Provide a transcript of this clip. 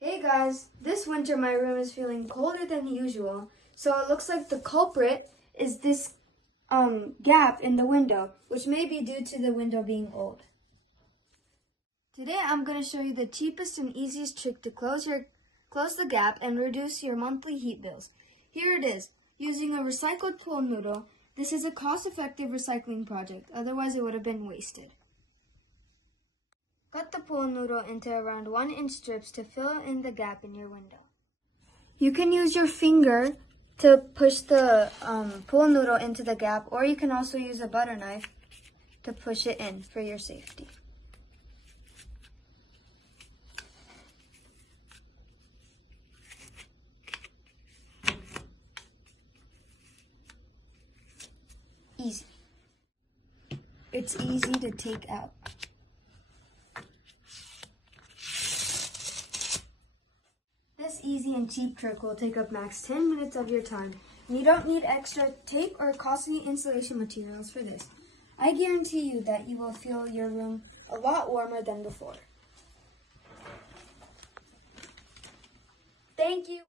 Hey guys, this winter my room is feeling colder than usual, so it looks like the culprit is this gap in the window, which may be due to the window being old. Today I'm going to show you the cheapest and easiest trick to close the gap and reduce your monthly heat bills. Here it is. Using a recycled pool noodle, this is a cost-effective recycling project, otherwise it would have been wasted. Cut the pool noodle into around 1-inch strips to fill in the gap in your window. You can use your finger to push the pool noodle into the gap, or you can also use a butter knife to push it in for your safety. Easy. It's easy to take out. This easy and cheap trick will take up max 10 minutes of your time. And you don't need extra tape or costly insulation materials for this. I guarantee you that you will feel your room a lot warmer than before. Thank you.